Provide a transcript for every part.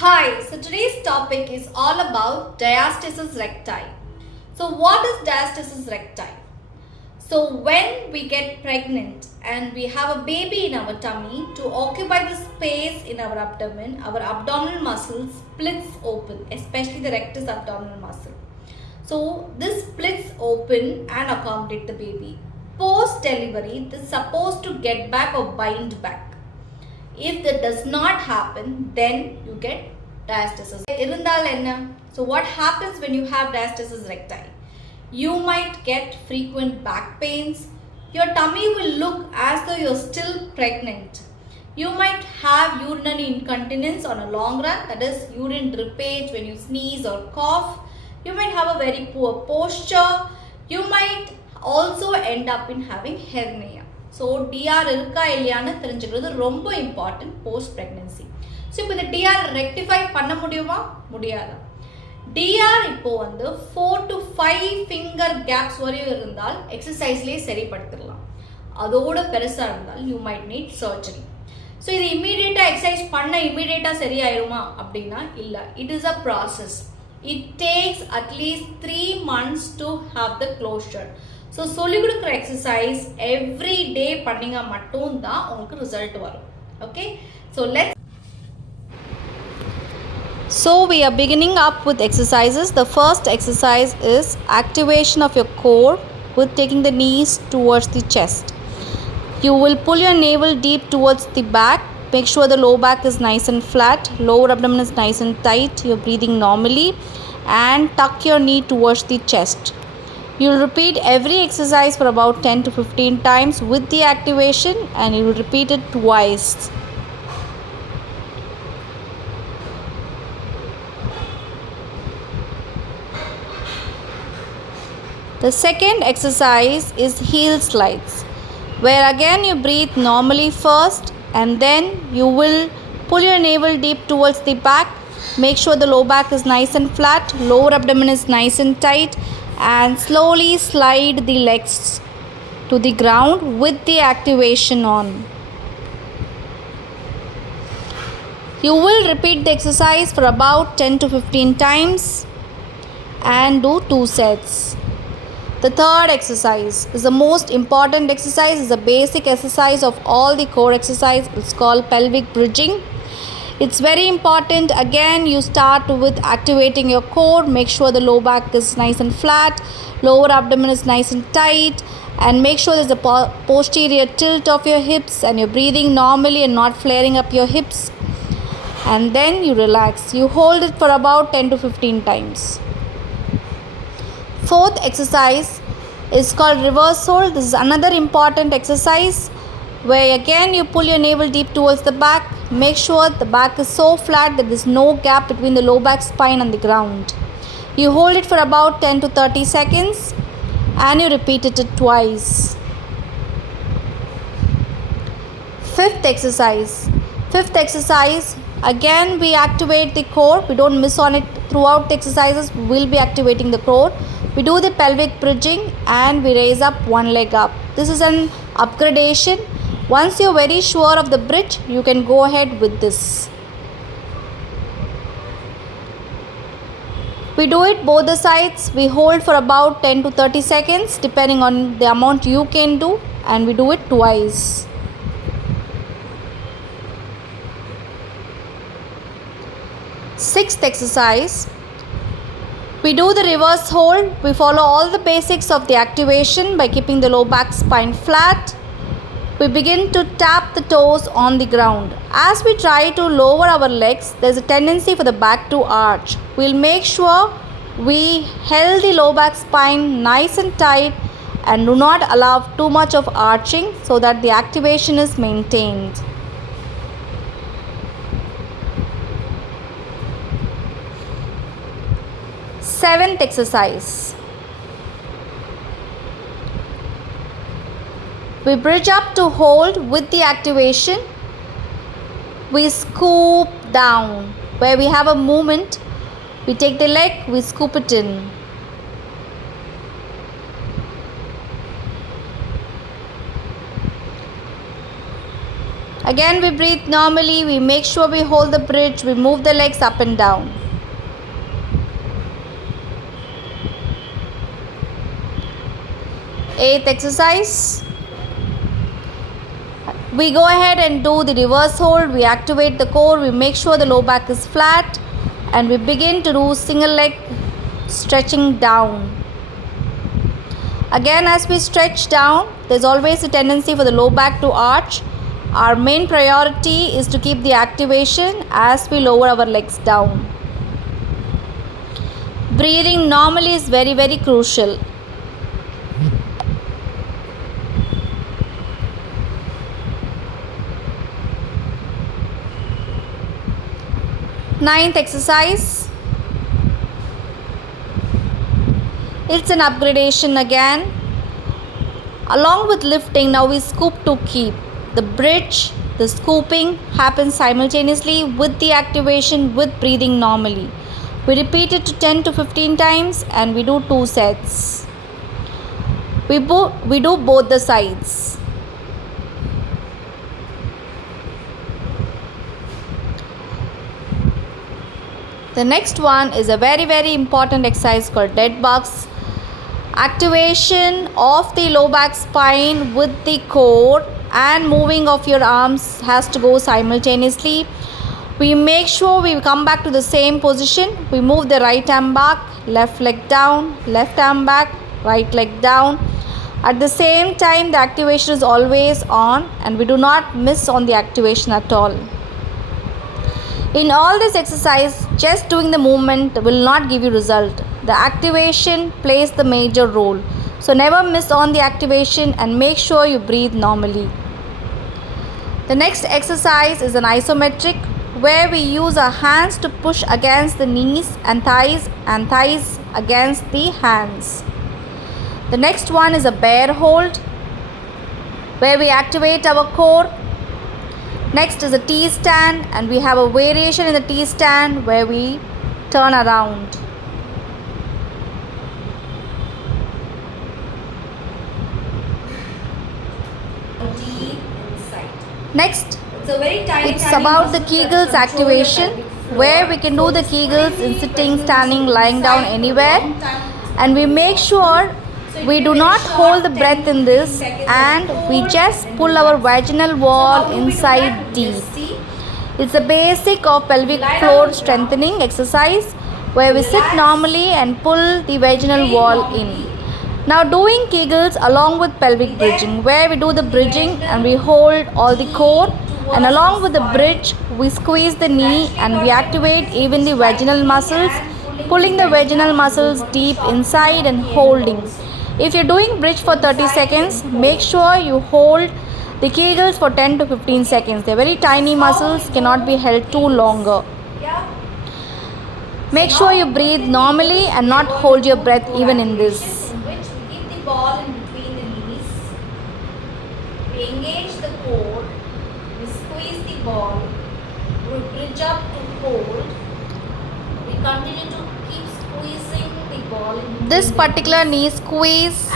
Hi, so today's topic is all about diastasis recti. So what is diastasis recti? So when we get pregnant and we have a baby in our tummy, to occupy the space in our abdominal muscle splits open, especially the rectus abdominal muscle. So this splits open and accommodate the baby. Post delivery, this is supposed to get back or bind back. If that does not happen, then you get diastasis. So what happens when you have diastasis recti? You might get frequent back pains. Your tummy will look as though you're still pregnant. You might have urinary incontinence on a long run, that is urine drippage when you sneeze or cough. You might have a very poor posture. You might also end up in having hernia. So DR irukka illiyana therinjikkiradhu romba important post pregnancy. So ipo the DR rectify panna mudiyuma mudiyada. DR இப்போ வந்து 4 to 5 finger gaps வரையும் இருந்தால் எக்ஸசைஸ்லேயே சரிப்படுத்திடலாம். அதோட பெருசாக இருந்தால் you might need surgery. So இது இம்மீடியட்டாக exercise பண்ண இம்மீடியட்டாக சரியாயிருமா அப்படின்னா இல்லை. It is a process. It takes at least 3 months to have the closure. So சொல்லிக் கொடுக்குற எக்ஸசைஸ் எவ்ரி டே பண்ணிங்க மட்டும்தான் உங்களுக்கு ரிசல்ட் வரும். Okay, so let's. So we are beginning up with exercises. The first exercise is activation of your core with taking the knees towards the chest. You will pull your navel deep towards the back. Make sure the low back is nice and flat. Lower abdomen is nice and tight. You're breathing normally. And tuck your knee towards the chest. You'll repeat every exercise for about 10 to 15 times with the activation, and you will repeat it twice. The second exercise is heel slides, where again you breathe normally first, and then you will pull your navel deep towards the back. Make sure the low back is nice and flat, lower abdomen is nice and tight, and slowly slide the legs to the ground with the activation on. You will repeat the exercise for about 10 to 15 times and do 2 sets. The third exercise is the most important exercise. It's a basic exercise of all the core exercise. It's called pelvic bridging. It's very important. Again, you start with activating your core. Make sure the low back is nice and flat, lower abdomen is nice and tight, and make sure there's a posterior tilt of your hips and you're breathing normally and not flaring up your hips. And then you relax. You hold it for about 10 to 15 times. Fourth exercise is called reverse hold. This is another important exercise where again you pull your navel deep towards the back. Make sure the back is so flat that there's no gap between the low back spine and the ground. You hold it for about 10 to 30 seconds and you repeat it twice. Fifth exercise, again we activate the core. We don't miss on it throughout the exercises. We will be activating the core. We do the pelvic bridging and we raise up one leg up. This is an upgradation. Once you're very sure of the bridge, you can go ahead with this. We do it both the sides. We hold for about 10 to 30 seconds depending on the amount you can do, and we do it twice. Sixth exercise, we do the reverse hold. We follow all the basics of the activation by keeping the low back spine flat. We begin to tap the toes on the ground. As we try to lower our legs, there's a tendency for the back to arch. We'll make sure we held the low back spine nice and tight and do not allow too much of arching so that the activation is maintained. Seventh exercise, we bridge up to hold with the activation. We scoop down. Where we have a movement, we take the leg, we scoop it in. Again, we breathe normally. We make sure we hold the bridge. We move the legs up and down. Eighth exercise. We go ahead and do the reverse hold. We activate the core. We make sure the low back is flat. And we begin to do single leg stretching down. Again, as we stretch down, there's always a tendency for the low back to arch. Our main priority is to keep the activation as we lower our legs down. Breathing normally is very, very crucial. Ninth exercise. It's an upgradation again. Along with lifting, now we scoop to keep. The bridge, the scooping happens simultaneously with the activation with breathing normally. We repeat it to 10 to 15 times and we do 2 sets. We do both the sides. The next one is a very, very important exercise called dead bugs. Activation of the low back spine with the core and moving of your arms has to go simultaneously. We make sure we come back to the same position. We move the right arm back, left leg down, left arm back, right leg down. At the same time, the activation is always on and we do not miss on the activation at all. In all this exercise, just doing the movement will not give you result. The activation plays the major role. So never miss on the activation and make sure you breathe normally. The next exercise is an isometric where we use our hands to push against the knees and thighs against the hands. The next one is a bear hold where we activate our core. Next is a T-stand and we have a variation in the T-stand where we turn around. Deep inside. Next, it's about the Kegels activation where we can do the Kegels in sitting, standing, lying down, anywhere. And we make sure we do not hold the breath in this and we just pull our vaginal wall inside deep. It's a basic of pelvic floor strengthening exercise where we sit normally and pull the vaginal wall in. Now doing Kegels along with pelvic bridging where we do the bridging and we hold all the core, and along with the bridge we squeeze the knee and we activate even the vaginal muscles, pulling the vaginal muscles deep inside and holding. If you're doing bridge for 30 seconds, make sure you hold the Kegels for 10 to 15 seconds. They're very tiny muscles, cannot be held too longer. Make sure you breathe normally and not hold your breath even in this. In which we keep the ball in between the knees. We engage the core. We squeeze the ball. We bridge up to hold. We continue to keep squeezing the ball in between. This particular knee squeeze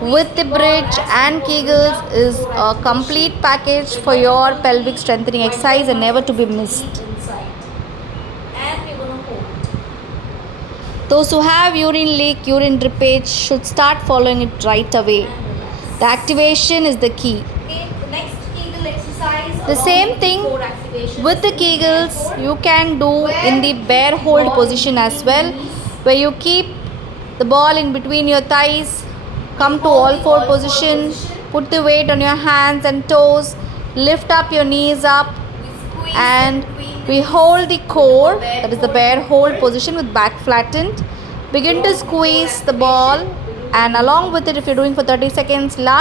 with the bridge and Kegels is a complete package for your pelvic strengthening exercise and never to be missed. Those who have urine leak, urine drippage should start following it right away. The activation is the key. The next Kegel exercise. The same thing with the Kegels you can do in the bear hold position as well, where you keep the ball in between your thighs, come to all four position, put the weight on your hands and toes, lift up your knees up and we hold the core, that is the bear hold position with back flattened. Begin to squeeze the ball and along with it, if you're doing for 30 seconds, last